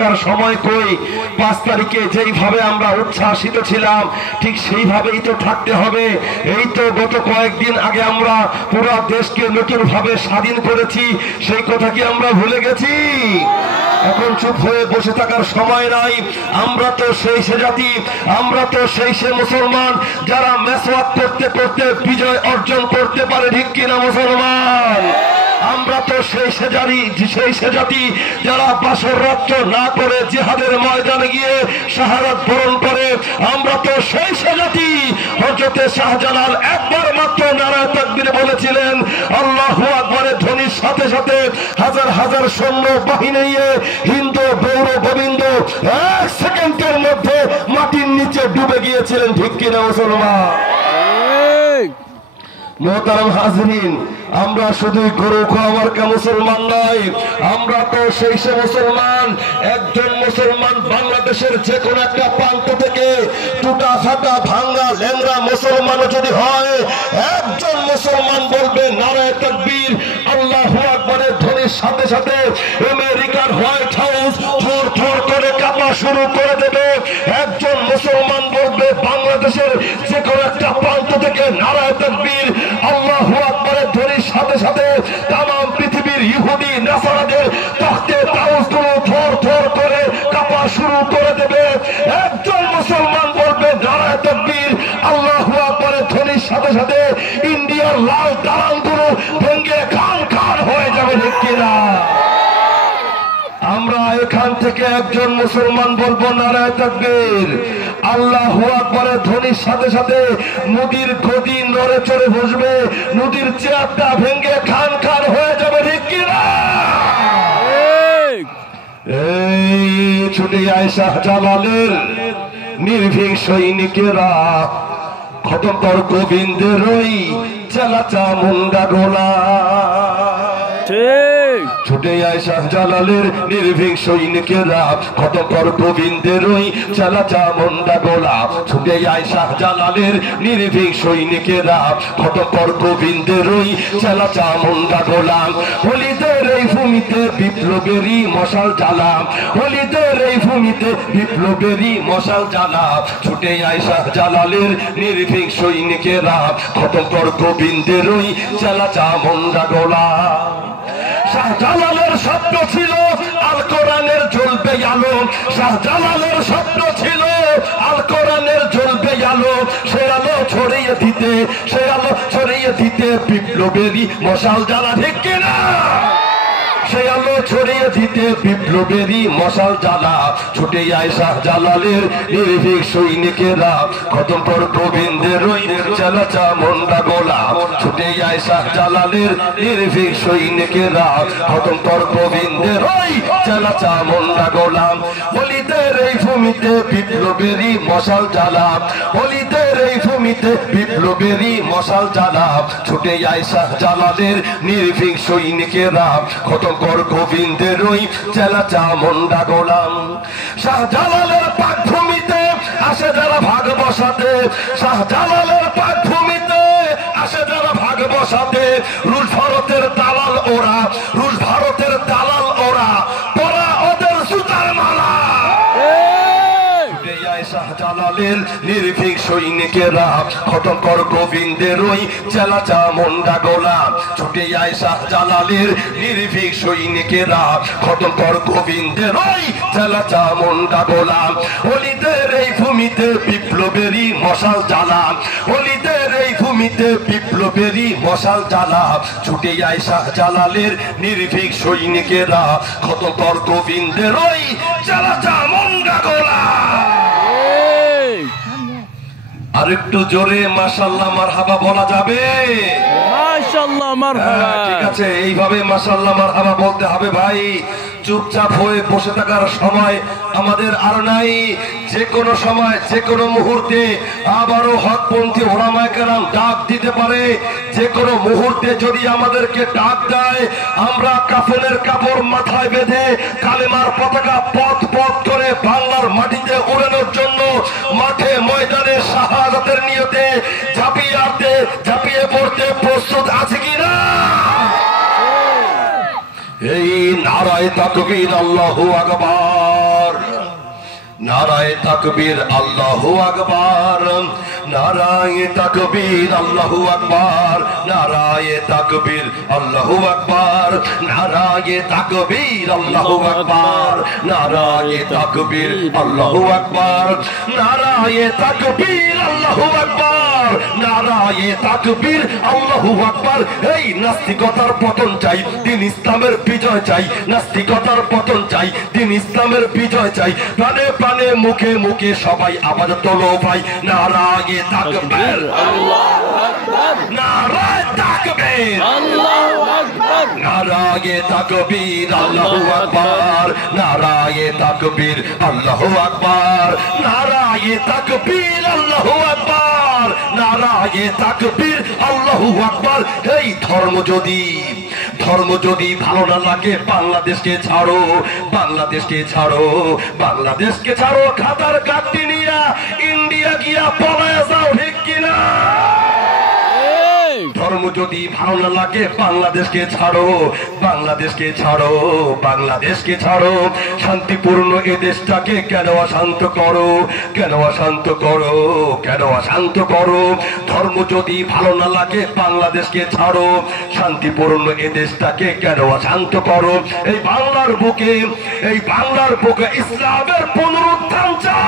সময় কই 5 তারিখে যেইভাবে আমরা উচ্ছ্বাসিত ছিলাম ঠিক সেইভাবেই তো থাকতে হবে। এই তো গত কয়েকদিন আগে আমরা পুরো দেশকে নতুনভাবে স্বাধীন করেছি, সেই কথা কি আমরা ভুলে গেছি? এখন চুপ হয়ে বসে থাকার সময় নাই। আমরা তো সেই সে জাতি, আমরা তো সেই সে মুসলমান যারা মেসওয়াক করতে করতে বিজয় অর্জন করতে পারে, ঠিক কিনা মুসলমান? আমরা তো সেই সে জাতি যারা বাসর রাত্র না করে জিহাদের ময়দানে গিয়ে শাহাদাত বরণ করে। আমরা তো সেই সে জাতি হযরতে শাহজালাল একবার মাত্র নারায়ে তাকবীর বলেছিলেন, আল্লাহু আকবারের ধ্বনির সাথে সাথে হাজার হাজার সৈন্য বাহিনী নিয়ে হিন্দু গৌর গোবিন্দ 1 সেকেন্ডের মধ্যে মাটির নিচে ডুবে গিয়েছিলেন, ঠিক কিনা মুসলমান? মোহতারাম হাজরিন, আমরা শুধুই গরু খাওয়ার কা মুসলমান নয়, আমরা তো সেই সে মুসলমান। একজন মুসলমান বাংলাদেশের যে কোনো একটা প্রান্ত থেকে টুটা ফাটা ভাঙ্গা ল্যাংড়া মুসলমানও যদি হয়, একজন মুসলমান বলবে নারায়ে তাকবীর, আল্লাহু আকবারের ধ্বনির সাথে সাথে আমেরিকার হোয়াইট হাউস থর থর করে কাঁপা শুরু করে দেবে। একজন মুসলমান বলবে বাংলাদেশের যে কোনো একটা প্রান্ত থেকে নারায়ে তাকবীর, আল্লাহু আকবারের ধ্বনির সাথে সাথে তামাম পৃথিবীর ইহুদি নাসারাদের তখতে তাউসগুলো থর থর করে কাঁপা শুরু করে দেবে। একজন মুসলমান বলবে নারায়ে তাকবীর, আল্লাহু আকবারের ধ্বনির সাথে সাথে ইন্ডিয়ার লাল দালানগুলো ভেঙে খান খান হয়ে যাবে, ঠিক কিনা? আমরা এখান থেকে একজন মুসলমান বলবো নারায়ে তাকবীর, আল্লাহু আকবারের ধ্বনির সাথে সাথে নদীর গদি নড়ে চড়ে বসবে, নদীর চেয়ারটা ভেঙে খান খান হয়ে যাবে, ঠিক কিনা? এই ছুটে আয় শাহজালালের নির্ভীক সৈনিকেরা, খতম কর গোবিন্দের ওই চেলা চামুন্ডা গোলা। ছুটে আয় শাহজালালের নির্ভীক সৈনিকেরা, খতম কর গোবিন্দের ওই চেলা চামুন্ডা গোলা। ছুটে আয় শাহজালালের নির্ভীক সৈনিকেরা, খতম কর গোবিন্দের ওই চেলা চামুন্ডা গোলা। হলিদের এই ভূমিতে বিপ্লবেরই মশাল জ্বালা, হলিদের এই ভূমিতে বিপ্লবেরই মশাল জ্বালা। ছুটে আয় শাহজালালের নির্ভীক সৈনিকেরা, খতম কর গোবিন্দের ওই চেলা চামুন্ডা গোলা। শাহজালালের স্বপ্ন ছিল আল কোরআনের জ্বলবে আলো, শাহজালালের স্বপ্ন ছিল আল কোরআনের জ্বলবে আলো। সে আলো ছড়িয়ে দিতে, সে আলো ছড়িয়ে দিতে বিপ্লবেরই মশাল জ্বালা, ঠিক কিনা? সে আলো ছড়িয়ে দিতে বিপ্লবেরই মশাল জ্বালা। ছুটে আয় শাহজালালের নির্ভীক সৈনিকেরা, খতম কর গোবিন্দের ওই চেলা চামুন্ডা গোলা। ছুটে আয় শাহজালালের নির্ভীক সৈনিকেরা, খতম কর গোবিন্দের ওই চেলা চামুন্ডা গোলা। হলিদের এই ভূমিতে বিপ্লবেরই মশাল জ্বালা, হলিদের এই ভূমিতে বিপ্লবেরই মশাল জ্বালা। ছুটে আয় শাহজালালের নির্ভীক সৈনিকেরা, খতম কর গোবিন্দের ওই চেলা চামুন্ডা গোলাম। শাহজালালের পাক ভূমিতে আসে যারা ভাগ বসাতে, শাহজালালের পাক ভূমিতে আসে যারা ভাগ বসাতে। রুশ ভারতের দালাল ওরা, রুশ ভারতের দালাল ওরা, পরা ওদের সুতার মালা। শাহজালালের নির্ভীক সৈনিকেরা, খতম কর গোবিন্দের ওই চেলা চামুন্ডা গোলা। ছুটে আয় শাহজালালের নির্ভীক সৈনিকেরা, খতম কর গোবিন্দের ওই চেলা চামুন্ডা গোলা। হলিদের এই ভূমিতে বিপ্লবেরই মশাল জ্বালা, হলিদের এই ভূমিতে বিপ্লবেরই মশাল জ্বালা। ছুটে আয় শাহজালালের নির্ভীক সৈনিকেরা, খতম কর গোবিন্দের ওই চেলা চামুন্ডা গোলা। আর একটু জোরে মাশাআল্লাহ মারহাবা বলা যাবে? মাশাআল্লাহ মারহাবা। ঠিক আছে, এইভাবে মাশাআল্লাহ মারহাবা বলতে হবে ভাই। চুপচাপ হয়ে বসে থাকার সময় আমাদের আর নাই। যে কোনো সময় যে কোনো মুহূর্তে আবারও হকপন্থী ওলামায়ে কেরাম ডাক দিতে পারে। যে কোনো মুহূর্তে যদি আমাদেরকে ডাক দেয়, আমরা কাফনের কাপড় মাথায় বেঁধে কালেমার পতাকা পথ পথ করে বাংলার মাটিতে উড়ানোর জন্য মাঠে ময়দানে শাহাদাতের নিয়তে ঝাঁপিয়ে পড়তে প্রস্তুত আছে কিনা? এই নারায়ে তাকবীর, আল্লাহু আকবার। নারায়ে তাকবীর আল্লাহু আকবার নারায়ে তাকবীর আল্লাহু আকবার নারায়ে তাকবীর আল্লাহু আকবার নারায়ে তাকবীর আল্লাহু আকবার নারায়ে তাকবীর আল্লাহু আকবার নারায়ে তাকবীর আল্লাহু আকবার নারায়ে তাকবীর আল্লাহু আকবার। এই নাস্তিকতার পতন চাই, দিন ইসলামের বিজয় চাই। নাস্তিকতার পতন চাই, দিন ইসলামের বিজয় চাই। প্রাণে প্রাণে মুখে মুখে সবাই আওয়াজ তোলো ভাই নারায়ে তাকবীর আল্লাহু আকবার নারায়ে তাকবীর আল্লাহু আকবার নারায়ে তাকবীর আল্লাহু আকবার নারায়ে তাকবীর আল্লাহু আকবার নারায়ে তাকবীর আল্লাহু আকবার নারায়ে তাকবীর আল্লাহু আকবার। এই ধর্ম যদি ভালো না লাগে বাংলাদেশকে ছাড়ো, বাংলাদেশকে ছাড়ো, বাংলাদেশকে ছাড়ো। খাতার কাটতি নিয়া ইন্ডিয়া গিয়া পলায় যাও, ঠিক কিনা? ধর্ম যদি ভালো না লাগে বাংলাদেশকে ছাড়ো, বাংলাদেশকে ছাড়ো, বাংলাদেশকে ছাড়ো। শান্তিপূর্ণ এ দেশটাকে কেন অশান্ত করো, কেন অশান্ত করো, কেন অশান্ত করো? ধর্ম যদি ভালো না লাগে বাংলাদেশকে ছাড়ো, শান্তিপূর্ণ এ দেশটাকে কেন অশান্ত করো? এই বাংলার বুকে ইসলামের পুনরুত্থান চাই,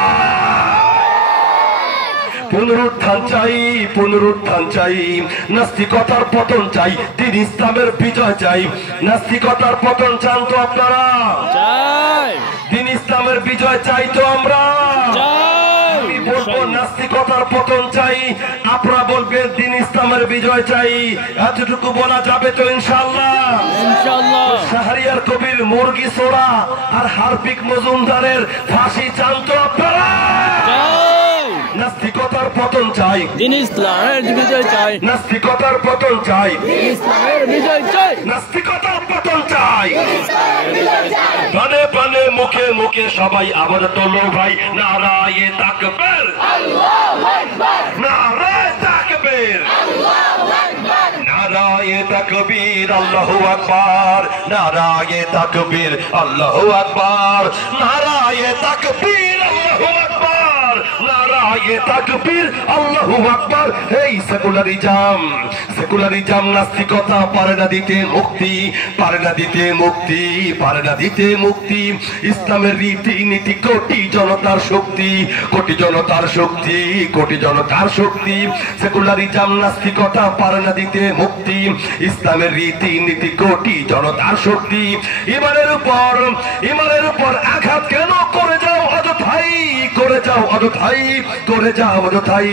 পুনরুত্থান চাই, পুনরুত্থান চাই। নাস্তিকতার পতন চাই, দিন ইসলামের বিজয় চাই। নাস্তিকতার পতন চান তো আপনারা? চাই। দিন ইসলামের বিজয় চাই তো আমরা? চাই। আমি বলবো নাস্তিকতার পতন চাই, আপনারা বলবেন দিন ইসলামের বিজয় চাই। এতটুকু বলা যাবে তো ইনশাআল্লাহ? ইনশাআল্লাহ। শাহরিয়ার কবির মুরগি সোড়া আর হারপিক মজুমদারের ফাঁসি চান তো আপনারা? নাস্তিকতার পতন চাই, দিন ইসলামের বিজয় চাই। নাস্তিকতার পতন চাই, দিন ইসলামের বিজয় চাই। নাস্তিকতার পতন চাই, প্রাণে প্রাণে মুখে মুখে সবাই আবার তোলো ভাই নারায়ে তাকবীর আল্লাহু আকবার নারায়ে তাকবীর আল্লাহু আকবার নারায়ে তাকবীর আল্লাহু আকবার নারায়ে তাকবীর আল্লাহু আকবার নারায়ে তাকবীর আল্লাহু আকবার নারায়ে তাকবীর আল্লাহু আকবার। এই সেকুলারিজম নাস্তিকতা পারে না দিতে মুক্তি, পারে না দিতে মুক্তি, পারে না দিতে মুক্তি। ইসলামের রীতি নীতি কোটি জনতার শক্তি, কোটি জনতার শক্তি, কোটি জনতার শক্তি। সেকুলারিজম নাস্তিকতা পারে না দিতে মুক্তি, ইসলামের রীতি নীতি কোটি জনতার শক্তি। ইমানের উপর আঘাত কেন করে যাও অযথাই, করে যাও অযথাই, করে যাও অযথাই।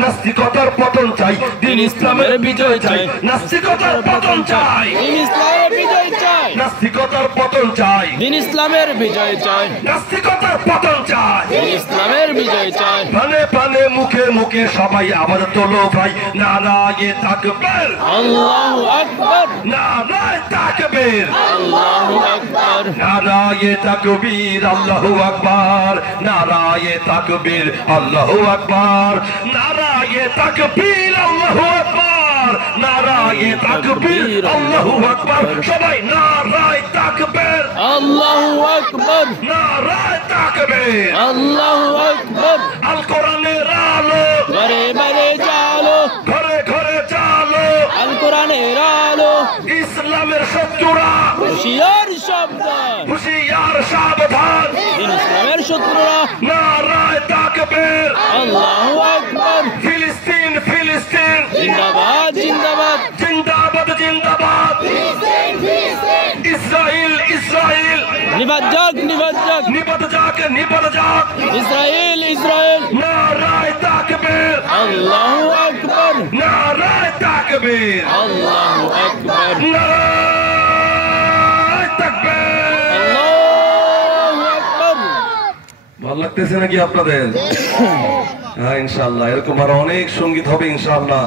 নাস্তিকতার পতন চাই, দিন ইসলামের বিজয় চাই। নাস্তিকতার পতন চাই, দিন ইসলামের বিজয় চাই। নাস্তিকতার পতন চাই, দিন ইসলামের বিজয় চাই। নাস্তিকতার পতন চাই, দিন ইসলামের বিজয় চাই। প্রাণে প্রাণে মুখে মুখে সবাই আবার তোলো ভাই নারায়ে তাকবীর আল্লাহু আকবার নারায়ে তাকবীর আল্লাহু আকবার নারায়ে তাকবীর আল্লাহু আকবার নারায়ে তাকবীর আল্লাহু আকবার নারায়ে তাকবীর আল্লাহু আকবার নারায়ে তাকবীর আল্লাহু আকবার। সবাই নারায়ে তাকবীর আল্লাহু আকবার নারায়ে তাকবীর আল্লাহু আকবার। আল কোরআনের আলো ঘরে ঘরে জালো, ঘরে ঘরে জালো। আল কোরআনের আলো ইসলামের শত্রুরা হুঁশিয়ার সাবধান, হুঁশিয়ার সাবধান। ইসলামের শত্রুরা নারায়ে তাকবীর আল্লাহু আকবার। ফিলিস্তিন ফিলিস্তিন জিন্দাবাদ জিন্দাবাদ জিন্দাবাদ জিন্দাবাদ। ইসরাইল ইসরাইল নিবাদ যাক নিবাদ যাক নিবাদ যাক নিবাদ যাক। ইসরাইল ইসরাইল নারায়ে তাকবীর আল্লাহু আকবার নারায়ে তাকবীর আল্লাহু আকবার নারায়ে তাকবীর আল্লাহু আকবার। ভালো লাগতেছে নাকি আপনাদের? হ্যাঁ ইনশাআল্লাহ এরকম আরো অনেক সঙ্গীত হবে ইনশাআল্লাহ।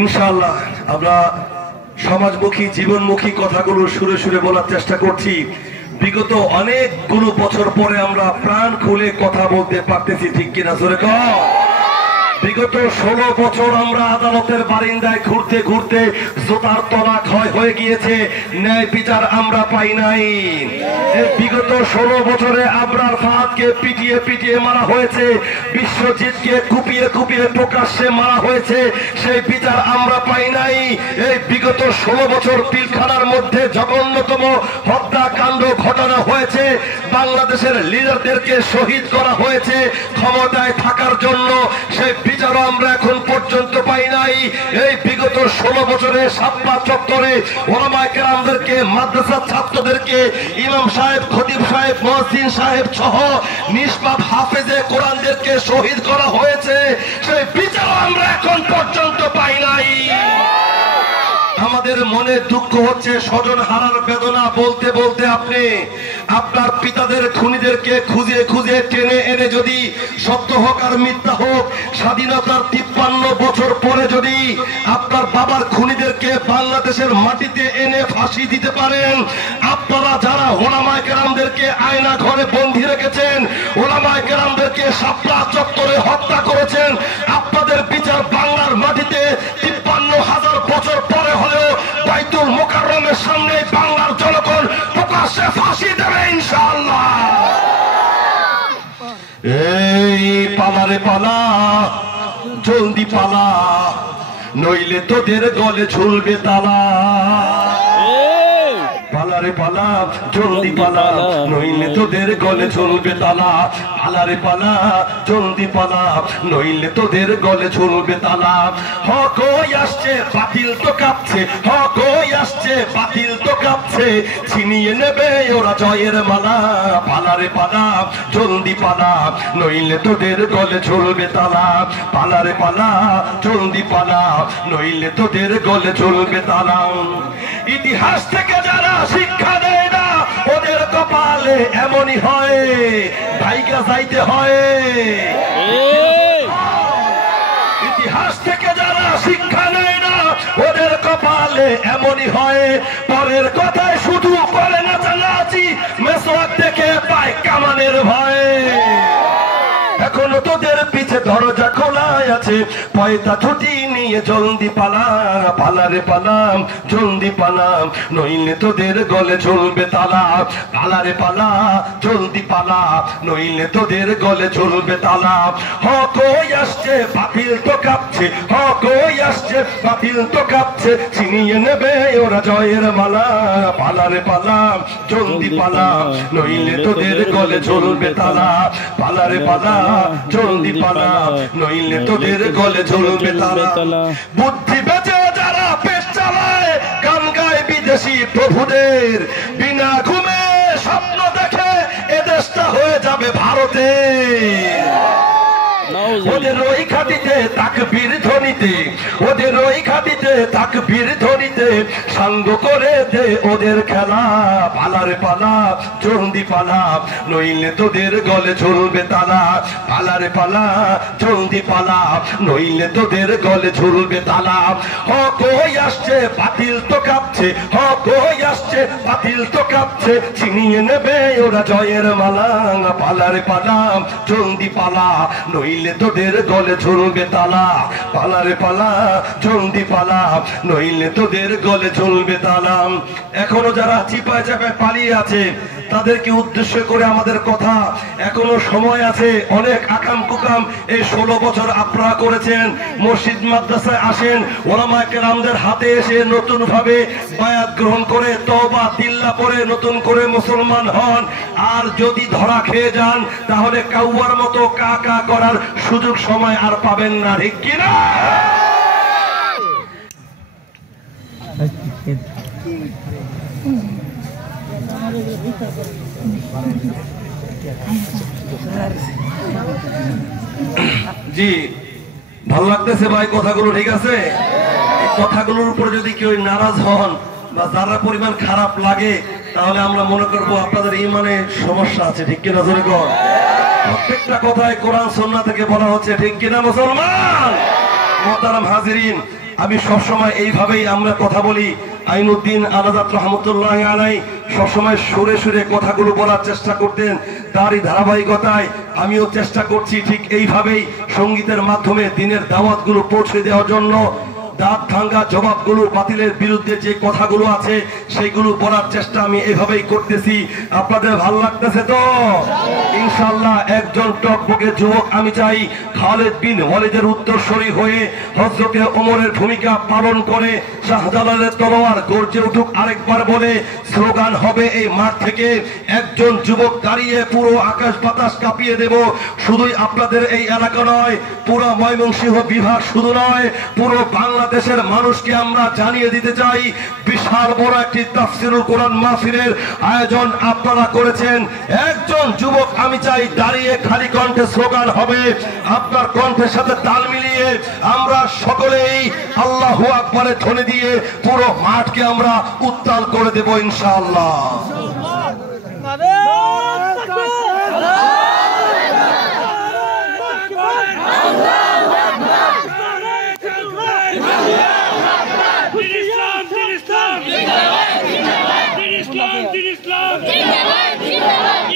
ইনশাআল্লাহ আমরা সমাজমুখী জীবনমুখী কথাগুলো সুরে সুরে বলার চেষ্টা করছি। বিগত অনেকগুলো বছর পরে আমরা প্রাণ খুলে কথা বলতে পারতেছি, ঠিক কিনা জোরে কও? বিগত 16 বছর আমরা আদালতের বারিন্দায় ঘুরতে ঘুরতে জোতার তলা ক্ষয় হয়ে গিয়েছে, ন্যায় বিচার আমরা পাই নাই। বিগত 16 বছরে আবরার ফাহাদকে পিটিয়ে পিটিয়ে মারা হয়েছে, বিশ্বজিৎকে কুপিয়ে কুপিয়ে প্রকাশ্যে মারা হয়েছে, সেই বিচার আমরা পাই নাই। এই বিগত 16 বছর পিলখানার মধ্যে জঘন্যতম হত্যাকাণ্ড ঘটানো হয়েছে, বাংলাদেশের লিডারদেরকে শহীদ করা হয়েছে ক্ষমতায় থাকার জন্য, সেই বিচারও আমরা এখন পর্যন্ত পাই নাই। এই বিগত 16 বছরে শাপলা চত্বরে ওলামায়ে কেরামদেরকে, মাদ্রাসার ছাত্রদেরকে, ইমাম সাহেব, খতিব সাহেব, মুয়াজ্জিন সাহেব সহ নিষ্পাপ হাফেজে কোরআনদেরকে শহীদ করা হয়েছে, সেই বিচারও আমরা এখন পর্যন্ত পাই নাই। আমাদের মনে দুঃখ হচ্ছে, স্বজন হারার বেদনা বলতে বলতে আপনি আপনার পিতাদের খুনিদেরকে খুঁজে খুঁজে টেনে এনে যদি সত্য হোক আর মিথ্যা হোক, স্বাধীনতার 53 বছর পরে যদি আপনার বাবার খুনিদেরকে বাংলাদেশের মাটিতে এনে ফাঁসি দিতে পারেন, আপনারা যারা ওলামায়ে কেরামদেরকে আয়না ঘরে বন্দী রেখেছেন, ওলামায়ে কেরামদেরকে শাপলা চত্বরে হত্যা করেছেন, আপনাদের বিচার বাংলার মাটিতে 53,000 বছর পরে হলেও বাইতুল মুকাররমের সামনে বাংলার জনগণ প্রকাশ্যে ফাঁসি দেবে ইনশাআল্লাহ। এই পালারে পালা, জলদি পালা, নইলে তোদের গলে ঝুলবে তালা। পালারে পালা, জলদি পালা, নইলে তোদের গলে ঝুলবে তালা। পালারে পালা, জলদি পালা, নইলে তোদের গলে ঝুলবে তালা। হক আসছে, বাতিল তো কাঁপছে, হক আসছে, বাতিল তো কাঁপছে, ছিনিয়ে নেবে ওরা জয়ের মালা। পালারে পালা, জলদি পালা, নইলে তোদের গলে ঝুলবে তালা। পালারে পালা, জলদি পালা, নইলে তোদের গলে ঝুলবে তালা। ইতিহাস থেকে যারা শিক্ষা দেয় না, ওদের কপালে এমনই হয়, ভাইগা যাইতে হয়। ইতিহাস থেকে যারা শিক্ষা নেয় না, ওদের কপালে এমনই হয়, পরের কথায় শুধু করে নাচানাচি, মেসওয়াক দেখে পায় কামানের ভয়। এখনো তোদের পিছে দরজা খোলাই আছে, পয়তা ছুটি নিয়ে জলদি পালা। পালারে পালাম, জলদি পালাম, নইলে তোদের গলে ঝুলবে তালা। পালারে পালা, জলদি পালা, নইলে তোদের গলে ঝুলবে তালা। হক আসছে, বাতিল তো কাঁপছে, হক আসছে, বাতিল তো কাঁপছে, ছিনিয়ে নেবে ওরা জয়ের মালা। পালারে পালাম, জলদি পালা, নইলে তোদের গলে ঝুলবে তালা। পালারে পালা, জলদি পালা, নইলে তোদের গলে ঝুলবে তালা। বুদ্ধি বেঁচে যারা পেট চালায়, গান গায় বিদেশি প্রভুদের, বিনা ঘুমে স্বপ্ন দেখে এদেশটা হয়ে যাবে ভারতের। ওদের ওই খাটিতে তাকবীর ধ্বনিতে, ওদের ওই খাটিতে তাকবীর ধ্বনিতে সাঙ্গ করে দে ওদের খেলা। পালারে পালা, জলদি পালা, নইলে তোদের গলে ঝুলবে তালা। পালারে পালা, জলদি পালা, নইলে তোদের গলে ঝুলবে তালা। হক আসছে, বাতিল তো কাঁপছে, হক আসছে, বাতিল তো কাঁপছে, ছিনিয়ে নেবে ওরা জয়ের মালা। পালারে পালা, জলদি পালা, নইলে তোদের গলে ঝুলবে তালা। পালারে পালা, জলদি পালা, নইলে তোদের গলে ঝুলবে তালা। এখনো যারা চিপায় চাপায় পালিয়ে আছে, তাদেরকে উদ্দেশ্য করে আমাদের কথা, এখনো সময় আছে। অনেক আকাম কুকাম এই 16 বছর আপনারা করেছেন। মসজিদ মাদ্রাসায় আসেন, ওলামায়ে কেরামদের হাতে এসে নতুন ভাবে বায়াত গ্রহণ করে তওবা তিল্লা পরে নতুন করে মুসলমান হন। আর যদি ধরা খেয়ে যান, তাহলে কাউয়ার মতো কা কা করার সুযোগ সময় আর পাবেন না, ঠিক কিনা? জি, ভালো লাগতেছে ভাই কথাগুলো, ঠিক আছে? এই কথাগুলোর উপর যদি কেউ নারাজ হন বা যারা পরিমাণ খারাপ লাগে, তাহলে আমরা মনে করবো আপনাদের ইমানে সমস্যা আছে, ঠিক কিনা? জোরে কর। প্রত্যেকটা কথায় কোরআন সুন্নাহ থেকে বলা হচ্ছে, ঠিক কিনা মুসলমান? মুহতারাম হাজিরিন, আমি সবসময় এইভাবেই আমরা কথা বলি। আইনুদ্দিন আলাদাত রহমতুল্লাহ আলাই সবসময় সুরে সুরে কথাগুলো বলার চেষ্টা করতেন। তারই ধারাবাহিকতায় আমিও চেষ্টা করছি ঠিক এইভাবেই সঙ্গীতের মাধ্যমে দিনের দাওয়াতগুলো পৌঁছে দেওয়ার জন্য। দাঁত ভাঙ্গা জবাবগুলো, বাতিলের বিরুদ্ধে যে কথাগুলো আছে সেইগুলো বলার চেষ্টা আমি এভাবেই করতেছি। আপনাদের ভালো লাগতেছে তো? ইনশাআল্লাহ একজন টকবকে যুবক আমি চাই খালিদ বিন ওয়ালিদের উত্তরসূরি হয়ে হযরতে ওমরের ভূমিকা পালন করে শাহজালালের তলোয়ার গর্জে উঠুক আরেকবার বলে স্লোগান হবে এই মাঠ থেকে। একজন যুবক দাঁড়িয়ে পুরো আকাশ বাতাস কাঁপিয়ে দেব। শুধুই আপনাদের এই এলাকা নয়, পুরো ময়মনসিংহ বিভাগ শুধু নয়, পুরো বাংলাদেশের মানুষকে আমরা জানিয়ে দিতে চাই বিশাল বড় একটি তাফসীরুল কোরআন মাহফিলের আয়োজন আপনারা করেছেন। একজন যুবক আমি চাই দাঁড়িয়ে খালি কণ্ঠে স্লোগান হবে, আপনার কণ্ঠের সাথে তাল মিলিয়ে আমরা সকলেই আল্লাহু আকবারের ধ্বনি দিয়ে পুরো মাঠকে আমরা উত্তাল করে দেব ইনশাআল্লাহ।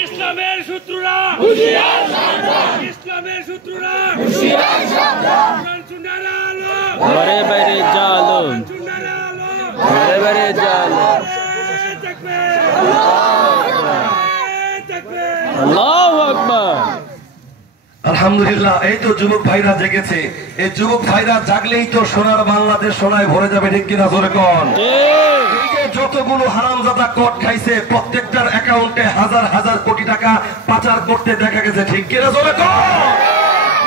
ইসলামের শত্রুরা, ইসলামের শত্রুরা ঘরে বাইরে জালো, ঘরে বাইরে জালো। আল্লাহু আকবার। আলহামদুলিল্লাহ, এই তো যুবক ভাইরা জেগেছে। এই যুবক ভাইরা জাগলেই তো সোনার বাংলাদেশ সোনায় ভরে যাবে, ঠিক কিনা জোরে কোন? যতগুলো হারামজাদা কট খাইছে প্রত্যেকটার অ্যাকাউন্টে হাজার হাজার কোটি টাকা পাচার করতে দেখা গেছে, ঠিক কিনা জোরে কোন?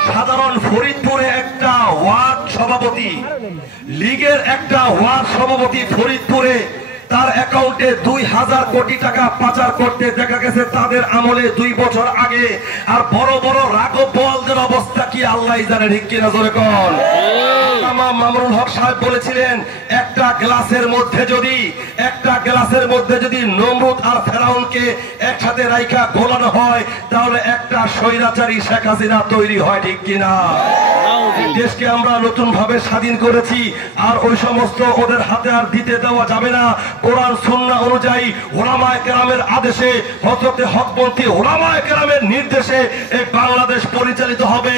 সাধারণ ফরিদপুরে একটা ওয়ার্ড সভাপতি, লীগের একটা ওয়ার্ড সভাপতি ফরিদপুরে, তার অ্যাকাউন্টে 2000 কোটি টাকা পাচার করতে দেখা গেছে তাদের আমলে 2 বছর আগে। আর বড় বড় রাঘব বোয়ালদের অবস্থা কি আল্লাহ জানে, ঠিক কিনা জোরে কোন? মামুনুল হক সাহেব বলেছিলেন একটা গ্লাসের মধ্যে যদি নমরুদ আর ফেরাউনকে একসাথে রাইখা গোলানো হয় তাহলে একটা স্বৈরাচারী শেখ হাসিনা তৈরি হয়, ঠিক কিনা? দেশকে আমরা নতুন ভাবে স্বাধীন করেছি, আর ওই সমস্ত ওদের হাতে আর দিতে দেওয়া যাবে না। কোরআন সুন্নাহ অনুযায়ী উলামায়ে কেরামের আদেশে, হযরতে হকপন্থী উলামায়ে কেরামের নির্দেশে এই বাংলাদেশ পরিচালিত হবে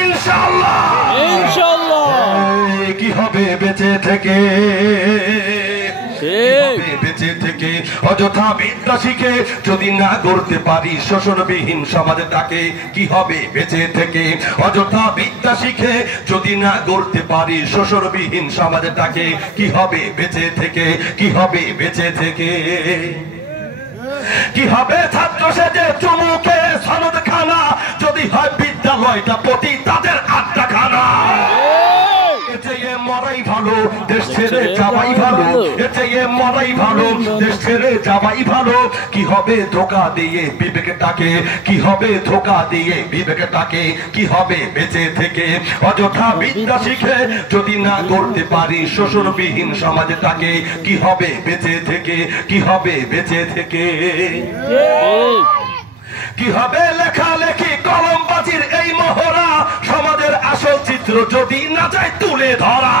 ইনশাআল্লাহ। ইনশাআল্লাহ। কি হবে বেঁচে থেকে, বেঁচে থেকে অযথা বিদ্যা শিখে যদি না গড়তে পারি শোষণবিহীন সমাজটাকে? কি হবে বেঁচে থেকে অযথা বিদ্যা শিখে যদি না গড়তে পারি শোষণবিহীন সমাজটাকে? কি হবে বেঁচে থেকে, কি হবে বেঁচে থেকে? কি হবে ছাত্র সেজে চুমুকে সনদ খানা যদি হয় বিদ্যালয়টা প্রতি তাদের আড্ডা খানা? মরাই ভালো, দেশ ছেড়ে যাওয়াই ভালো, মরাই ভালো, দেশ ছেড়ে যাওয়াই ভালো। কি হবে ধোঁকা দিয়ে বিবেকটাকে, কি হবে ধোঁকা দিয়ে বিবেকটাকে? কি হবে বেঁচে থেকে অযথা বিদ্যা শিখে যদি না করতে পারি শোষণবিহীন সমাজটাকে? কি হবে বেঁচে থেকে, কি হবে বেঁচে থেকে? কি হবে লেখালেখি কলমবাজির এই মহড়া, সমাজের আসল চিত্র যদি না যায় তুলে ধরা?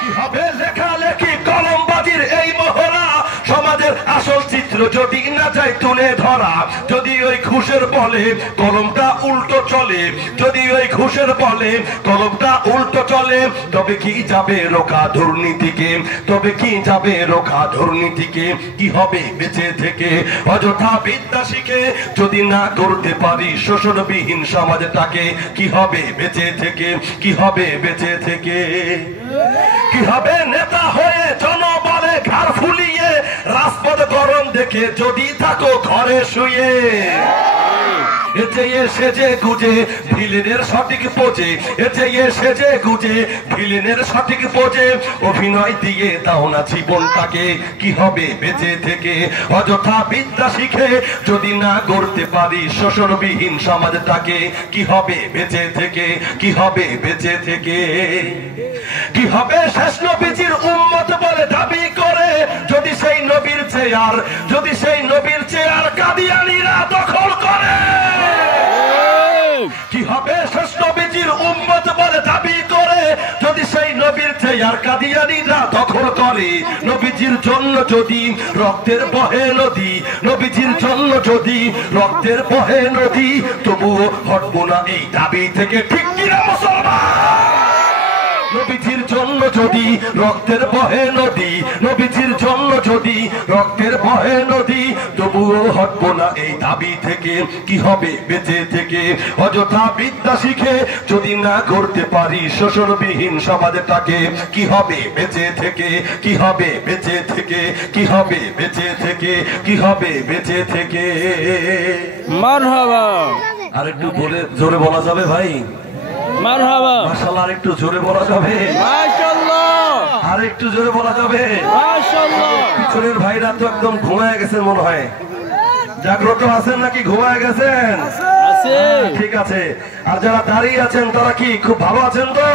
কি হবে লেখালেখি কলমবাজির এই মহড়া, সমাজের আসল চিত্র যদি না যায় তুলে ধরা? যদি ওই ঘুষের বলে কলমটা উল্টো চলে, যদি ওই ঘুষের বলে কলমটা উল্টো চলে, তবে কি যাবে রোখা দুর্নীতিকে, তবে কি যাবে রোখা দুর্নীতিকে? কি হবে বেঁচে থেকে অযথা বিদ্যা শিখে যদি না করতে পারি শোষণবিহীন সমাজটাকে? কি হবে বেঁচে থেকে, কি হবে বেঁচে থেকে? কি হবে নেতা হয়ে জনবলে ঘাড় ফুলিয়ে রাজপথ গরম দেখে যদি থাকো ঘরে শুয়ে? সেজে গুজে ভিলেনের সঠিক পোজে, সেজে গুজে ভিলেনের সঠিক পোজে অভিনয় দিয়ে দাও না জীবনটাকে? কি হবে বেঁচে থেকে অযথা বিদ্যা শিখে যদি না গড়তে পারি শোষণবিহীন সমাজটাকে? কি হবে বেঁচে থেকে, কি হবে বেঁচে থেকে? কি হবে শেষ নবীজির উম্মত বলে দাবি করে যদি সেই নবীর চেয়ার, যদি সেই নবীর চেয়ার কাদিয়ানীরা দখল করে? কি হবে শেষ নবীজির উম্মত বলে দাবি করে যদি সেই নবীর চেয়ার কাদিয়ানীরা দখল করে? নবী নবীজির জন্য যদি রক্তের বহে নদী, নবীজির জন্য যদি রক্তের বহে নদী, তবুও হটবো না এই দাবি থেকে, ঠিক কিনা মুসলমান? নবীজির জন্য যদি রক্তের বহে নদী, নবীজির জন্য যদি রক্তের বহে নদী, তবুও হটবো না এই দাবি থেকে। কি হবে বেঁচে থেকে অযথা বিদ্যা শিখে যদি না করতে পারি শোষণবিহীন সমাজটাকে? কি হবে বেঁচে থেকে, কি হবে বেঁচে থেকে, কি হবে বেঁচে থেকে, কি হবে বেঁচে থেকে? মারহাবা, আর একটু বলে জোরে বলা যাবে ভাই? মারহাবা, মাশাআল্লাহ। আর একটু জোরে বলা যাবে? মাশাআল্লাহ, আর একটু জোরে বলা যাবে? মাশাআল্লাহ। পিছনের ভাইরা তো একদম ঘুমায় গেছেন মনে হয়। জাগ্রত আছেন নাকি ঘুমায় গেছেন? আছে। ঠিক আছে। আর যারা দাঁড়িয়ে আছেন তারা কি খুব ভালো আছেন তো?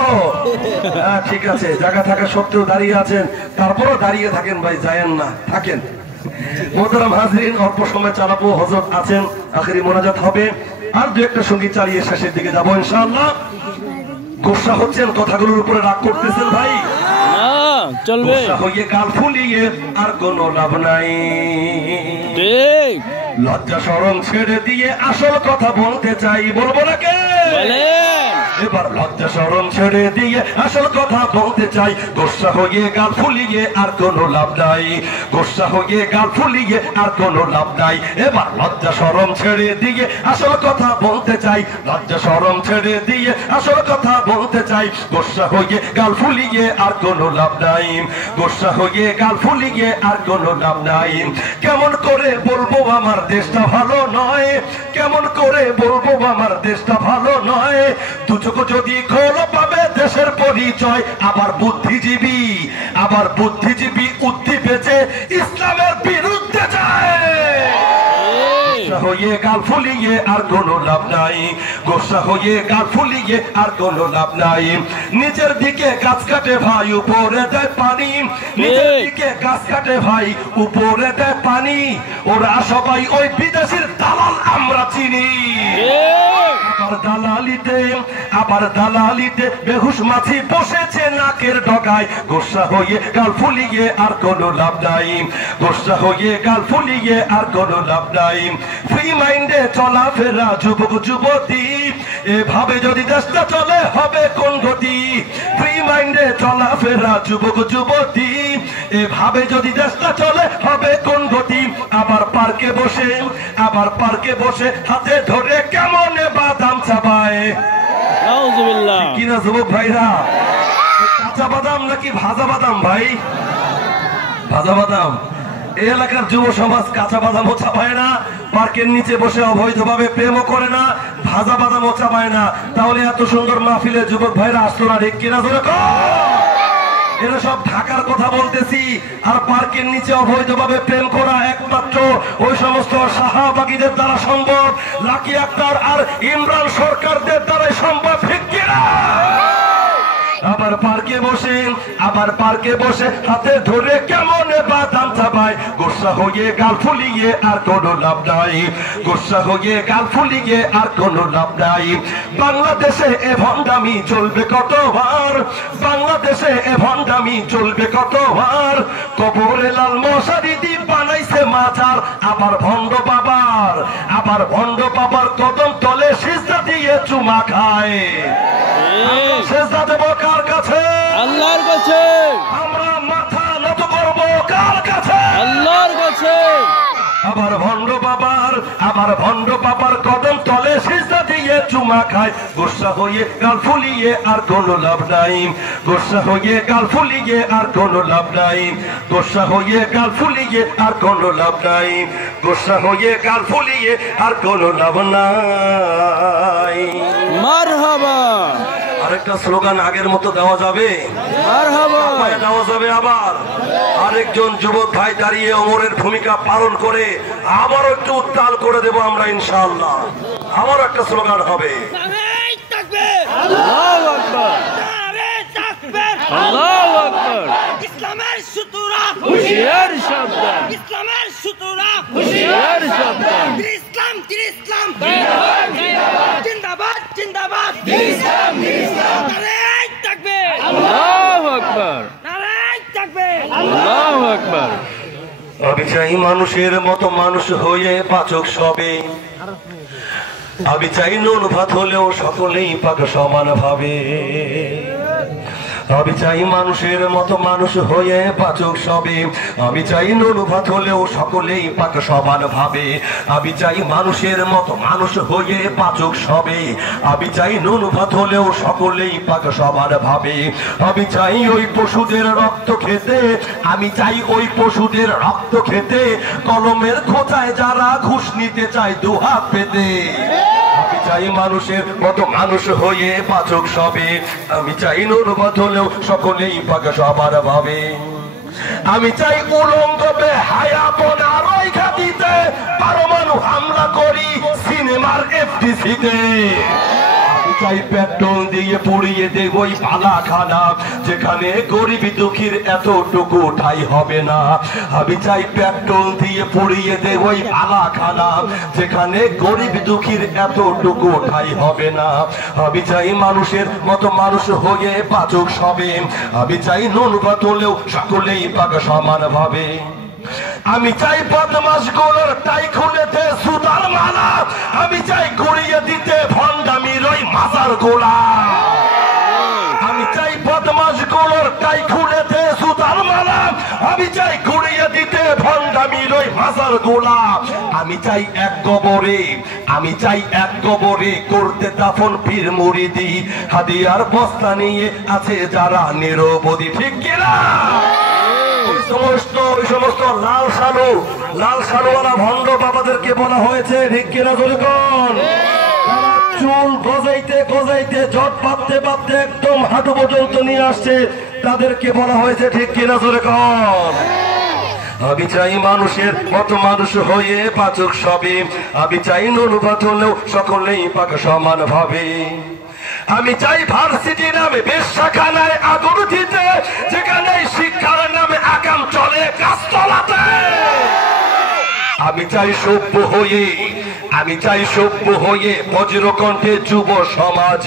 হ্যাঁ ঠিক আছে। জায়গা থাকা সত্ত্বেও দাঁড়িয়ে আছেন, তারপরও দাঁড়িয়ে থাকেন ভাই, যায়েন না, থাকেন। মোহতারাম হাজরিন, অল্প সময় চালাবো, হযরত আছেন, আখেরি মোনাজাত হবে, আর দু একটা সঙ্গীত চালিয়ে শেষের দিকে যাবো ইনশাআল্লাহ। গোসা হচ্ছেন, কথাগুলোর উপরে রাগ করতেছেন ভাই? না, চলবে। গোসা হয়ে গাল ফুলিয়ে আর কোনো লাভ নাই। ঠিক। লজ্জা শরম ছেড়ে দিয়ে আসল কথা বলতে চাই, বলবো না কে? বলেন। এবার লজ্জা শরম ছেড়ে দিয়ে আসল কথা বলতে চাই। গোসা হয়ে গাল ফুলিয়ে আর কোনো লাভ নাই, গোসা হয়ে গাল ফুলিয়ে আর কোনো লাভ নাই। এবার লজ্জা শরম ছেড়ে দিয়ে আসল কথা বলতে চাই, লজ্জা শরম ছেড়ে দিয়ে আসল কথা বলতে চাই। গোসা হয়ে গাল ফুলিয়ে আর কোনো লাভ নাই, গোসা হয়ে গাল ফুলিয়ে আর কোনো লাভ নাই। কেমন করে বলবো আমার দেশটা ভালো নয়, কেমন করে বলবো আমার দেশটা ভালো নয়? দু চোখ যদি খোলো পাবে দেশের পরিচয়। আবার বুদ্ধিজীবী, আবার বুদ্ধিজীবী উদ্দীপেছে ইসলামের বিরুদ্ধে যায়। গোসা হয়ে গাল ফুলিয়ে আর কোনো লাভ নাই, গোসা হয়ে গাল ফুলিয়ে আর কোনো লাভ নাই। নিচের দিকে গাছ কাটে ভাই, উপরে দেয় পানি, নিচের দিকে গাছ কাটে ভাই, উপরে দেয় পানি। ওরা সবাই ওই বিদেশির দালাল, আমরা চিনি। আবার দালালিতে, আবার দালালিতে বেহুশ মাছি বসেছে নাকের ডগায়। গোসা হয়ে গাল ফুলিয়ে আর কোনো লাভ নাই, গোসা হয়ে গাল ফুলিয়ে আর কোনো লাভ নাই। ফ্রি মাইন্ডে চলাফেরা যুবক যুবতী, এভাবে যদি দেশটা চলে হবে কোন গতি? ফ্রি মাইন্ডে চলাফেরা যুবক যুবতী, এভাবে যদি দেশটা চলে হবে কোন গতি? আবার পার্কে বসে, আবার পার্কে বসে হাতে ধরে কেমন বাদাম চাবায়। নাউজুবিল্লাহ। কিনা যুবক ভাইরা? কাঁচা বাদাম নাকি ভাজা বাদাম ভাই? ভাজা বাদাম। এই এলাকার যুব সমাজ কাঁচা বাদামও চাপায় না, পার্কের নিচে বসে অবৈধভাবে প্রেমও করে না, ভাজা বাদামও চাপায় না। তাহলে এত সুন্দর মাহফিলে যুবক ভাইরা আসতো না, ঠিক কিনা জোরে কও? এরা সব ঢাকার কথা বলতেছি। আর পার্কের নিচে অবৈধভাবে প্রেম করা একমাত্র ওই সমস্ত শাহবাগীদের দ্বারা সম্ভব, লাকি আক্তার আর ইমরান সরকারদের দ্বারাই সম্ভব, ঠিক কিনা? আবার পার্কে বসে, আবার পার্কে বসে হাতে ধরে কেমন বাদাম চাবায়। গোসা হয়ে গাল ফুলিয়ে আর কোনো লাভ নাই, গোসা হয়ে গাল ফুলিয়ে আর কোনো লাভ নাই। বাংলাদেশে এ ভণ্ডামি চলবে কতবার, বাংলাদেশে এ ভণ্ডামি চলবে কতবার? কবরে লাল মশারি দি বানাইছে মাজার। আবার ভণ্ড বাবার, আবার ভণ্ড বাবার কদম তলে সিজদা দিয়ে চুমা খায়। সিজদা দেব কার কাছে? আল্লাহর কাছে। আমরা মাথা নত করব কার কাছে? আল্লাহর কাছে। আবার ভণ্ড বাবার, আবার ভণ্ড বাবার কদম তলে সিজদা দিয়ে চুমা খায়। গোসা হয়ে গাল ফুলিয়ে আর কোনো লাভ নাই, গোসা হয়ে গাল ফুলিয়ে আর কোনো লাভ নাই, গোসা হয়ে গাল ফুলিয়ে আর কোনো লাভ নাই, গোসা হয়ে গাল ফুলিয়ে আর কোনো লাভ নাই। মারহাবা। আরেকটা স্লোগান আগের মতো দেওয়া যাবে? মারহাবা। দেওয়া যাবে আবার? আরেকজন যুবক ভাই দাঁড়িয়ে ওমরের ভূমিকা পালন করে আবার একটু উত্তাল করে দেব আমরা ইনশাআল্লাহ। আমার একটা স্লোগান হবে, নারে তাকবীর, আল্লাহু আকবার, নারে তাকবীর, আল্লাহু আকবার। ইসলামের সুতরা হুঁশিয়ার সাবধান, ইসলামের সুতরা হুঁশিয়ার সাবধান। ইসলাম, ইসলাম জিন্দাবাদ, জিন্দাবাদ, জিন্দাবাদ, ইসলাম, ইসলাম। নারে তাকবীর, আল্লাহু আকবার, নারে তাকবীর, আল্লাহু আকবার। আকবার। আমি চাই মানুষের মতো মানুষ হয়ে পাচক সবে, আমি চাই নুন ভাত হলেও সকলেই পাক সমান ভাবে। আমি চাই মানুষের মতো মানুষ হয়ে পাচক সবে, আমি চাই নুন ভাত হলেও সকলেই পাক সমান ভাবে। আমি চাই মানুষের মতো মানুষ হয়ে পাচক সবে, আমি চাই নুন ভাত হলেও সকলেই পাক সমান ভাবে। আমি চাই ওই পশুদের রক্ত খেতে, আমি চাই ওই পশুদের রক্ত খেতে, কলমের খোঁচায় যারা ঘুষ নিতে চায় দুহাত পেতে। আমি চাই মানুষের মতো মানুষ হয়ে পাচক সবে, আমি চাই নুন ভাত হলেও সকলেই পাক সবার ভাবে। আমি চাই উলঙ্গ বেহায়াপনা রক্ষা দিতে, পরমাণু হামলা করি সিনেমার এফডিসিতে। আমি চাই পেট্রোল দিয়ে পুড়িয়ে দেব ওই পালাখানা, যেখানে গরিব দুঃখীর এতটুকু ঠাই হবে না। আমি চাই পেট্রোল দিয়ে পুড়িয়ে দেব ওই পালাখানা, যেখানে গরিব দুঃখীর এতটুকু ঠাই হবে না। আমি চাই মানুষের মতো মানুষ হয়ে পাচক সবে, আমি চাই নুন ভাত হলেও সকলেই পাক সমান ভাবে। আমি চাই বদমাস গুলোর টাই খুলেতে সুতার মালা, আমি চাই ঘুরিয়ে দিতে ভণ্ডামির ওই মাজার গোলা। আমি চাই বদমাস গুলোর টাই খুলেতে সুতার মালা, আমি চাই ঘুরিয়ে দিতে ভণ্ডামির ওই মাজার গোলা। আমি চাই এক কবরে, আমি চাই এক কবরে করতে দাফন পীর মুরিদি, হাদিয়ার বস্তা নিয়ে আছে যারা নিরবধি। ঠিক কিনা? ওই সমস্ত লাল সালুওয়ালা ভণ্ড বাবাদেরকে বলা হয়েছে, ঠিক কিনা জোরে কোন? চুল গজাইতে গজাইতে জট পাততে পাততে একদম হাঁটু পর্যন্ত নিয়ে আসছে, তাদেরকে বলা হয়েছে, ঠিক কিনা জোরে কোন? আমি চাই মানুষের মতো মানুষ হয়ে পাচক সবে, আমি চাই নুন ভাত হলেও সকলেই পাক সমান ভাবে। আমি চাই ভার্সিটি নামে বেশ্যাখানায় আগুন দিতে, যেখানে শিক্ষার নামে আগাম চলে গাছতলাতে। আমি চাই সভ্য হয়ে, আমি চাই সভ্য হয়ে বজ্রকণ্ঠে যুব সমাজ,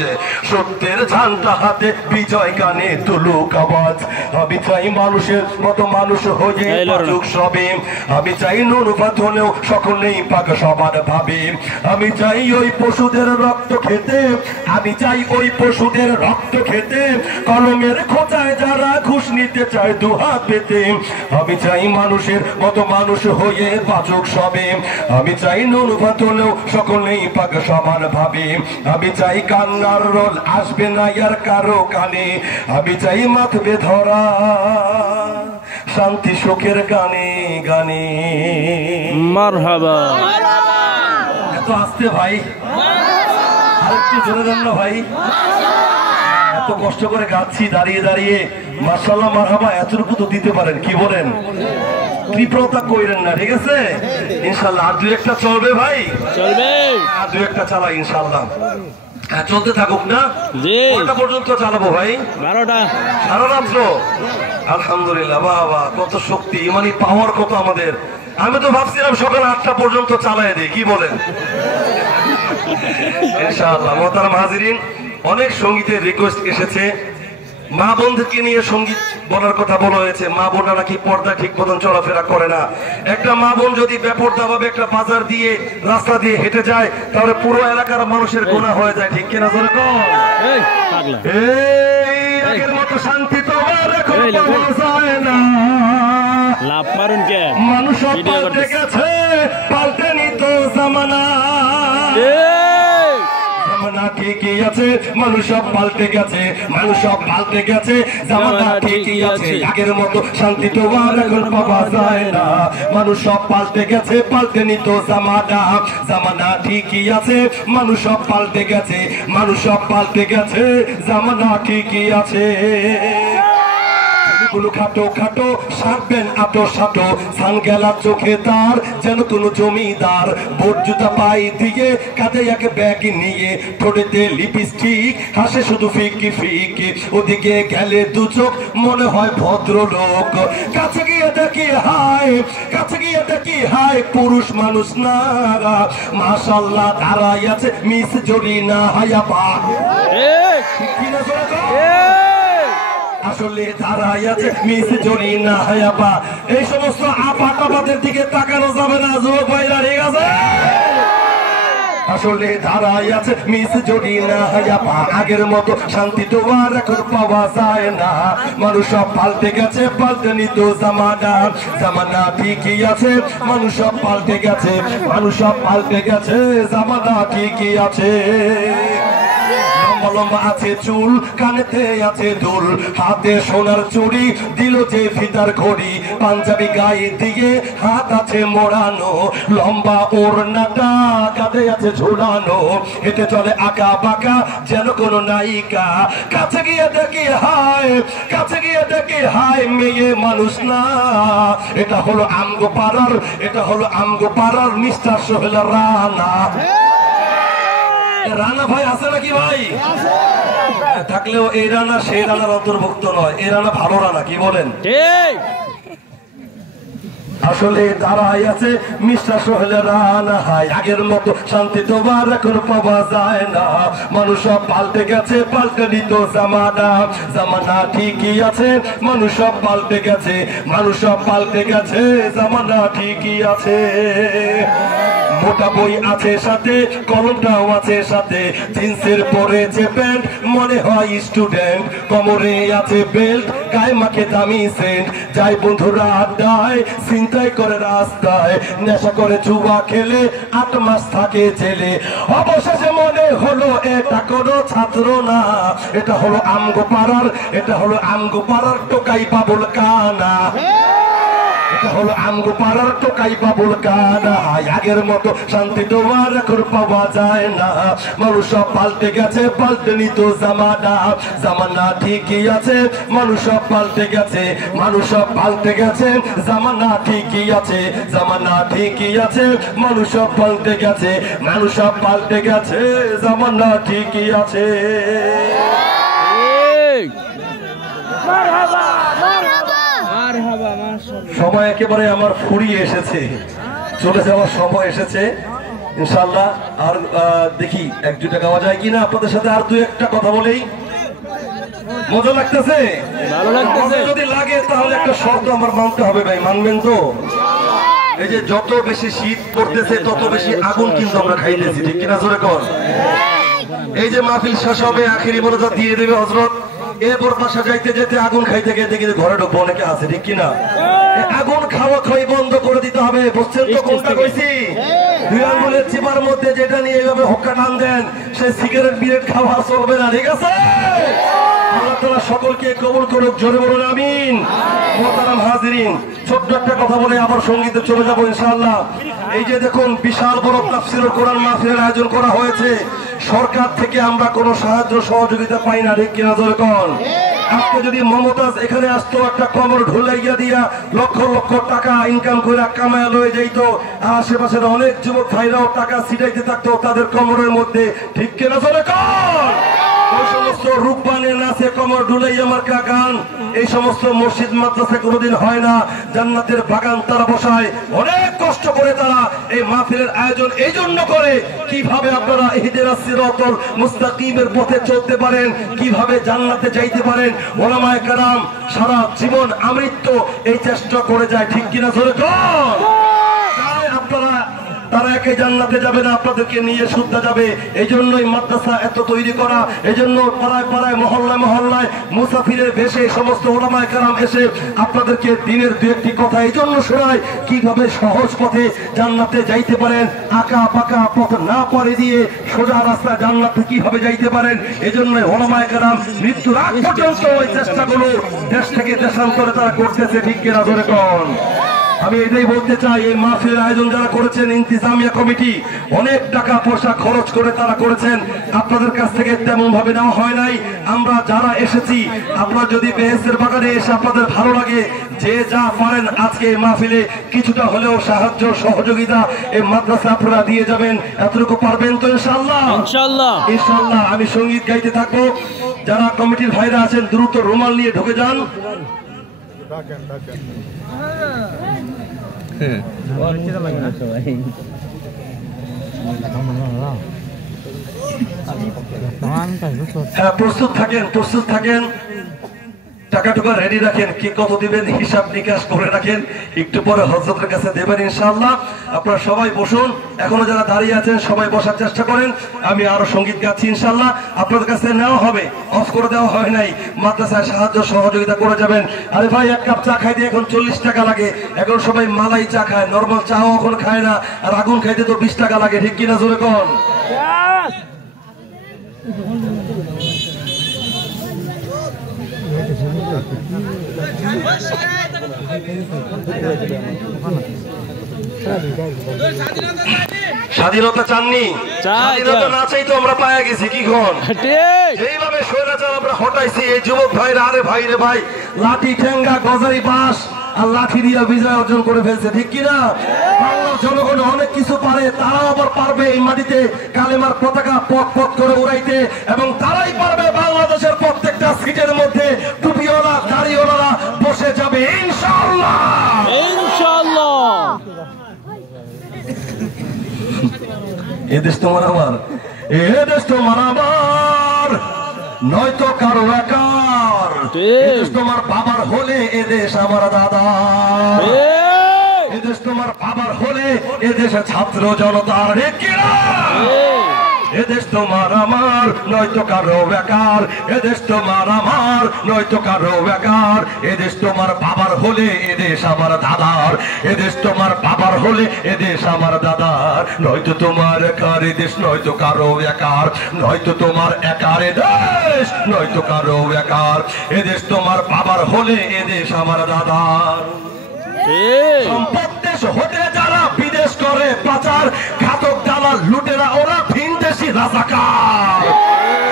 সত্যের ঝান্ডা হাতে বিজয় গানে তুলুক আওয়াজ। আমি চাই মানুষের মতো মানুষ হয়ে পাচক সবে, আমি চাই নুন ভাত হলেও সকলেই পাক সমান ভাবে। আমি চাই ওই পশুদের রক্ত খেতে, আমি চাই ওই পশুদের রক্ত খেতে, কলমের খোঁচায় যারা ঘুষ নিতে চায় দুহাত পেতে। আমি চাই মানুষের মতো মানুষ হয়ে পাচক সবে, আমি চাই নুন ভাত হলেও সকলেই পাক সমান ভাবে। আমি চাই কান্নার রোল আসবে না আর কারো কানে, আমি চাই মাথবে ধরা শান্তি সুখের গানে গানে। মারহাবা। এত আসতে ভাই, আরেকটু জোরে দেন না ভাই। এত কষ্ট করে গাচ্ছি দাঁড়িয়ে দাঁড়িয়ে, মাশাআল্লাহ মারহাবা। এতটুকু তো দিতে পারেন, কি বলেন? কৃপণতা কইরেন না, ঠিক আছে? ইনশাআল্লাহ আর দুই একটা চলবে ভাই, চলবে, আর দুই একটা চালাই ইনশাআল্লাহ। হ্যাঁ, চলতে থাকুক না? কয়টা পর্যন্ত চালাবো ভাই? 12টা। সারা রাত্র? আলহামদুলিল্লাহ, বাবা কত শক্তি, মানে পাওয়ার কত আমাদের। আমি তো ভাবছিলাম সকাল 8টা পর্যন্ত চালাই দিই, কি বলেন? ইনশাআল্লাহ। মোহতারাম হাজিরিন, অনেক সঙ্গীতের রিকোয়েস্ট এসেছে, মা বোনদেরকে নিয়ে সঙ্গীত বলার কথা বলা হয়েছে। মা বোনরা নাকি পর্দা ঠিক মতন চলাফেরা করে না। একটা মা বোন যদি বেপর্দা ভাবে একটা বাজার দিয়ে রাস্তা দিয়ে হেঁটে যায়, তাহলে পুরো এলাকার মানুষের গুনাহ হয়ে যায়, ঠিক কিনা জোরে কোন? এই আগের মতো শান্তি তো আর এখন পাওয়া যায় না। লাভ মারুন কে? মানুষ পাল্টে গেছে, পাল্টেনি তো জামানা। জামানা ঠিকই আছে, মানুষ সব পাল্টে গেছে, মানুষ সব পাল্টে গেছে, জামানা ঠিকই আছে, আগের মতো শান্তি তো আর এখন পাওয়া যায় না। মানুষ সব পাল্টে গেছে, পাল্টেনি তো জামানা। জামানা ঠিকই আছে, মানুষ সব পাল্টে গেছে, মানুষ সব পাল্টে গেছে, জামানা ঠিকই আছে। খাটো খাটো সারবেন আটো সাটো, সান গেলা চোখে তার যেন কোনো জমিদার। বোট জুতা পাই দিয়ে কাঁধে এক ব্যাগ নিয়ে, ঠোঁটেতে লিপস্টিক, হাসে শুধু ফিকি ফিকি। ওদিকে গেলে দু চোখ, মনে হয় ভদ্রলোক। কাছে গিয়ে দেখি হাই, কাছে গিয়ে দেখি হাই, পুরুষ মানুষ না, মাশাআল্লাহ দাঁড়াই আছে মিস জরিনা হায়াবা। আসলে দাঁড়াই আছে মিস জনি না আপা। এই সমস্ত আপা টাপাদের দিকে তাকানো যাবে না যুবক ভাইরা, ঠিক আছে? আসলে দাঁড়াই আছে মিস জনি না আপা। আগের মতো শান্তি তো আর এখন পাওয়া যায় না। মানুষ সব পাল্টে গেছে, পাল্টে নিত জামানা। জামানা ঠিকই আছে, মানুষ সব পাল্টে গেছে, মানুষ সব পাল্টে গেছে, জামানা ঠিকই আছে। লম্বা আছে চুল, কানেতে আছে দুল, হাতে সোনার চুড়ি, দিল যে ফিতার ঘড়ি, পাঞ্জাবি গায়ে দিয়ে হাত আছে মোড়ানো, লম্বা ওড়নাটা কাঁধে আছে ঝুলানো, হেঁটে চলে আঁকা বাঁকা যেন কোনো নায়িকা। কাছে গিয়ে দেখি হায়, কাছে গিয়ে দেখি হায়, মেয়ে মানুষ না। এটা হলো আমগো পাড়ার, এটা হলো আমগো পাড়ার মিস্টার সোহেল রানা। রানা ভাই আছে নাকি ভাই? থাকলেও এই রানা সেই রানার অন্তর্ভুক্ত নয়, এই রানা ভালো রানা, কি বলেন? আসলে দাঁড়াই আছে মিস্টার সোহেল রানা হাই। আগের মতো শান্তি তো আর এখন পাওয়া যায় না। মানুষ সব পাল্টে গেছে, পাল্টে নিত জামানা। জামানা ঠিকই আছে, মানুষ সব পাল্টে গেছে, মানুষ সব পাল্টে গেছে, জামানা ঠিকই আছে। মোটা বই আছে সাথে, কলমটাও আছে সাথে, জিন্সের পরেছে প্যান্ট, মনে হয় স্টুডেন্ট, কোমরে আছে বেল্ট, গায়ে মাখে দামি সেন্ট, যাই বন্ধুরা আড্ডায়, চিন্তাই করে রাস্তায়, নেশা করে জুয়া খেলে 8 মাস থাকে জেলে। অবশেষে মনে হলো এটা কোনো ছাত্র না, এটা হলো আমগো পাড়ার, এটা হলো আমগো পাড়ার টোকাই বাবুল কানা। এটা হলো আমগো পাড়ার টোকাই বাবুল কানা। আগের মতো শান্তি তো আর এখন পাওয়া যায় না। মানুষ সব পাল্টে গেছে, পাল্টে নিত জামানা। জামানা ঠিকই আছে, মানুষ সব পাল্টে গেছে, মানুষ সব পাল্টে গেছে, জামানা ঠিকই আছে, জামানা ঠিকই আছে, মানুষ সব পাল্টে গেছে, মানুষ সব পাল্টে গেছে, জামানা ঠিকই আছে। সময় একেবারে আমার ফুরিয়ে এসেছে, চলে যাওয়ার সময় এসেছে ইনশাআল্লাহ। আর দেখি 1-2টা গাওয়া যায় কিনা আপনাদের সাথে, আর 2-1টা কথা বলেই। মজা লাগতেছে? ভালো লাগতেছে। যদি লাগে তাহলে একটা শর্ত আমার মানতে হবে ভাই, মানবেন তো? এই যে যত বেশি শীত পড়তেছে তত বেশি আগুন কিন্তু আমরা খাইতেছি, ঠিক কিনা জোরে কর? এই যে মাহফিল শেষ হবে, আখিরি মোনাজাত দিয়ে দেবে হযরত, এরপর বাসা যাইতে যেতে আগুন খাইতে গিয়ে দেখি ঘরে ঢুকবো, অনেকে আছে, ঠিক কিনা? আগুন খাওয়া খাই বন্ধ করে দিতে হবে, বুঝছেন তো কোনটা কইছি? 2 আঙ্গুলের চিপার মধ্যে যেটা নিয়ে এইভাবে হোক্কা টান দেন, সেই সিগারেট বিরেট খাওয়া চলবে না, ঠিক আছে? আল্লাহ তাআলা সকলকে কবুল করুক, জোরে বলুন আমিন। মোহতারাম হাজিরিন, ছোট্ট একটা কথা বলে আবার সঙ্গীতে চলে যাবো ইনশাআল্লাহ। এই যে দেখুন বিশাল বড় তাফসীরুল কোরআন মাহফিলের আয়োজন করা হয়েছে, সরকার থেকে আমরা কোনো সাহায্য সহযোগিতা পাই না, ঠিক কিনা জোরে কোন? আজকে যদি মমতাজ এখানে আসতো, একটা কমর ঢুলাইয়া দিয়া লক্ষ লক্ষ টাকা ইনকাম করে কামায় লয়ে যাইতো, আশেপাশের অনেক যুবক ভাইরাও টাকা ছিটাইতে থাকতো তাদের কমরের মধ্যে, ঠিক কিনা জোরে কোন? ওই সমস্ত রূপবানের নাচে কমর ঢুলাইয়া মার্কা গান এই সমস্ত মসজিদ মাদ্রাসা কোনোদিন হয় না। জান্নাতের বাগান তারা বসায়, অনেক কষ্ট করে তারা এই মাহফিলের আয়োজন এই জন্য করে, কিভাবে আপনারা ইহদিনাস সিরাতাল মুস্তাকিমের পথে চলতে পারেন, কিভাবে জান্নাতে যাইতে পারেন। ওলামায়ে কেরাম সারা জীবন আমৃত্যু এই চেষ্টা করে যায়, ঠিক কিনা জোরে কর? আপনারা তারা একে জান্নাতে যাবে না, আপনাদেরকে নিয়ে শুদ্ধা যাবে। এই জন্যই মাদ্রাসা এত তৈরি করা, এই জন্য পাড়ায় পাড়ায় মহল্লায় মহল্লায় মুসাফিরের বেশে সমস্ত ওলামায়ে কেরাম এসে আপনাদেরকে দিনের 2-1টি কথা এই জন্য শোনায়, কিভাবে সহজ পথে জান্নাতে যাইতে পারেন, আঁকা পাকা পথ না পাড়ি দিয়ে সোজা রাস্তা জান্নাতে কিভাবে যাইতে পারেন। এই জন্য ওলামায়ে কেরাম মৃত্যুর আগ পর্যন্ত ওই চেষ্টাগুলো দেশ থেকে দেশান্তরে তারা করতেছে, ঠিক কিনা জোরে কোন? আমি এটাই বলতে চাই, এই মাহফিলের আয়োজন যারা করেছেন ইন্তিজামিয়া কমিটি অনেক টাকা পয়সা খরচ করে তারা করেছেন, আপনাদের কাছ থেকে তেমন ভাবে নেওয়া হয় নাই। আমরা যারা এসেছি, আপনারা যদি বেহেশতের বাগানে এসে আপনাদের ভালো লাগে, যে যা পারেন আজকে এই মাহফিলে কিছুটা হলেও সাহায্য সহযোগিতা এই মাদ্রাসা আপনারা দিয়ে যাবেন, এতটুকু পারবেন তো ইনশাআল্লাহ? ইনশাআল্লাহ ইনশাআল্লাহ। আমি সঙ্গীত গাইতে থাকবো, যারা কমিটির ভাইরা আছেন দ্রুত রুমাল নিয়ে ঢুকে যান। হ্যাঁ, প্রস্তুত থাকেন, প্রস্তুত থাকেন। টাকা টুকা রেডি রাখেন, কি কত দিবেন হিসাব নিকাশ করে রাখেন, একটু পরে হযরতের কাছে দেবেন ইনশাআল্লাহ। আপনারা সবাই বসুন, এখনো যারা দাঁড়িয়ে আছেন সবাই বসার চেষ্টা করেন। আমি আরো সঙ্গীত গাচ্ছি ইনশাআল্লাহ, আপনাদের কাছে নেওয়া হবে, অফ করে দেওয়া হয় নাই। মাদ্রাসায় সাহায্য সহযোগিতা করে যাবেন। আরে ভাই, এক কাপ চা খাইতে এখন 40 টাকা লাগে, এখন সবাই মালাই চা খায়, নরমাল চাও এখন খায় না, আর আগুন খাইতে তো 20 টাকা লাগে, ঠিক কিনা জোরে কোন? স্বাধীনতা চাননি? স্বাধীনতা না চাই তো আমরা পায়া গেছি কি খন? এইভাবে স্বৈরাচার আমরা হটাইছি। এই যুবক ভাইরা, আরে ভাই রে ভাই, লাঠি ঠেঙ্গা গজারি বাঁশ আর লাঠি দিয়া বিজয় অর্জন করে ফেলছে, ঠিক কিনা? বাংলার জনগণ অনেক কিছু পারে, তারাও আবার পারবে এই মাটিতে কালেমার পতাকা পথ পথ করে উড়াইতে, এবং তারাই পারবে বাংলাদেশের প্রত্যেকটা সিটের মধ্যে টুপিওয়ালা দাড়িওয়ালা বসে যাবে ইনশাআল্লাহ, ইনশাআল্লাহ। এদেশ তোমার আমার, এদেশ তোমার আমার, নয়তো কারো একার। এদেশ তোমার বাবার হলে এদেশ আমার দাদা, এদেশ তোমার বাবার হলে এদেশে ছাত্র জনতার, ঠিক কিনা? এদেশ তোমার আমার, নয়তো কারো বেকার। এদেশ তোমার আমার, নয়তো কারো বেকার। এদেশ তোমার বাবার হলে এদেশ আমার দাদার, এদেশ তোমার বাবার হলে এদেশ আমার দাদার। নয়তো তোমার একার এদেশ, নয়তো কারো বেকার, নয়তো তোমার একার এদেশ, নয়তো কারো বেকার। এদেশ তোমার বাবার হলে এদেশ আমার দাদার। সম্পদ দেশ হতে যারা বিদেশ করে পাচার, ঘাতক দালাল লুটেরা ওরা ভিনদেশি রাজাকার।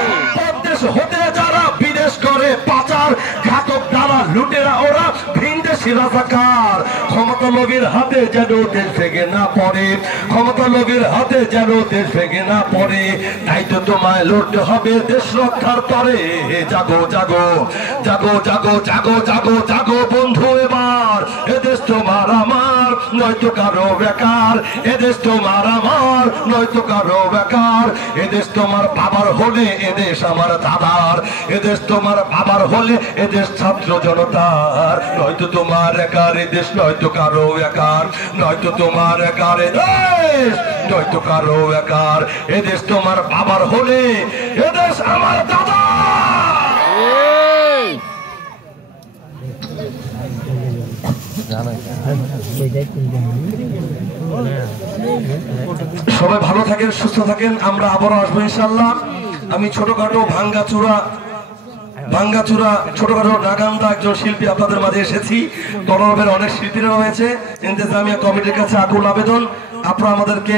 সম্পদ দেশ হতে যারা বিদেশ করে পাচার, ঘাতক দালাল লুটেরা ওরা ভিনদেশি রাজাকার। ক্ষমতা লোভীর হাতে যেন দেশ ভেঙে না পড়ে, ক্ষমতা লোভীর হাতে যেন দেশ ভেঙে না পড়ে। তাই তো তোমায় লড়তে হবে দেশ রক্ষার তরে। জাগো জাগো জাগো জাগো জাগো জাগো জাগো বন্ধু এবার। এদেশ তোমার আমার, নয়তো কারো বেকার। এদেশ তোমার আমার, নয়তো কারো বেকার। এদেশ তোমার বাবার হলে এদেশ আমার দাদার, এদেশ তোমার বাবার হলে এদেশ ছাত্র জনতার। নয়তো তোমার একার এদেশ, নয়তো কারো বেকার, নয়তো তোমার একার এদেশ, নয়তো কারো বেকার। এদেশ তোমার বাবার হলে এদেশ আমার দাদা। সবাই ভালো থাকেন, সুস্থ থাকেন, আমরা আবারও আসবো ইনশাআল্লাহ। আমি ছোটখাটো ভাঙ্গাচুরা ছোটখাটো নাগান্দা একজন শিল্পী আপনাদের মাঝে এসেছি। তরবের অনেক শিল্পীরা রয়েছে। ইন্তেজামিয়া কমিটির কাছে আকুল আবেদন, আপনারা আমাদেরকে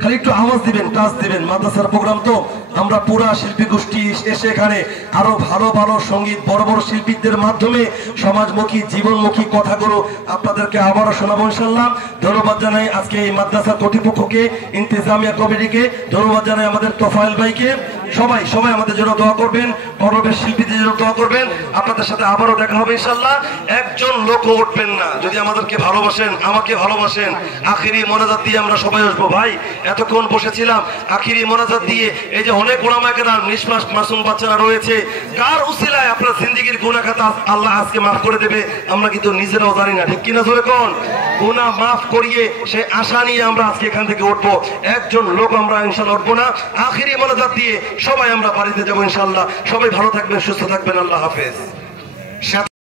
খালি একটু আওয়াজ দিবেন, টাচ দিবেন। মাদ্রাসার প্রোগ্রাম তো, আমরা পুরা শিল্পী গোষ্ঠী এসে এখানে আরো ভালো ভালো সঙ্গীত, বড় বড় শিল্পীদের মাধ্যমে সমাজমুখী জীবনমুখী কথাগুলো আপনাদেরকে আবারও শোনাবো ইনশাআল্লাহ। ধন্যবাদ জানাই আজকে এই মাদ্রাসা কর্তৃপক্ষকে, ইন্তেজামিয়া কমিটিকে, ধন্যবাদ জানাই আমাদের তোফায়েল ভাইকে। সবাই সবাই আমাদের জন্য দোয়া করবেন, পরবের শিল্পীদের জন্য দোয়া করবেন। আপনাদের সাথে আবারও দেখা হবে ইনশাআল্লাহ। একজন লোক উঠবেন না, যদি আমাদেরকে ভালোবাসেন, আমাকে ভালোবাসেন। আখিরি মোনাজাত দিয়ে আমরা সবাই আসবো। ভাই, এতক্ষণ বসেছিলাম, আখিরি মোনাজাত দিয়ে এই যে অনেক ওলামায়ে কেরাম নিষ্পাস মাসুম বাচ্চারা রয়েছে, কার উসিলায় আপনার জিন্দেগীর গুনাহ খাতা আল্লাহ আজকে মাফ করে দেবে আমরা কিন্তু নিজেরাও জানি না, ঠিক কিনা জোরে কোন? গুনাহ মাফ করিয়ে সেই আশা নিয়ে আমরা আজকে এখান থেকে উঠবো। একজন লোক আমরা ইনশাআল্লাহ উঠবো না। আখিরি মোনাজাত দিয়ে সবাই আমরা বাড়িতে যাবো ইনশাআল্লাহ। সবাই ভালো থাকবেন, সুস্থ থাকবেন, আল্লাহ হাফেজ।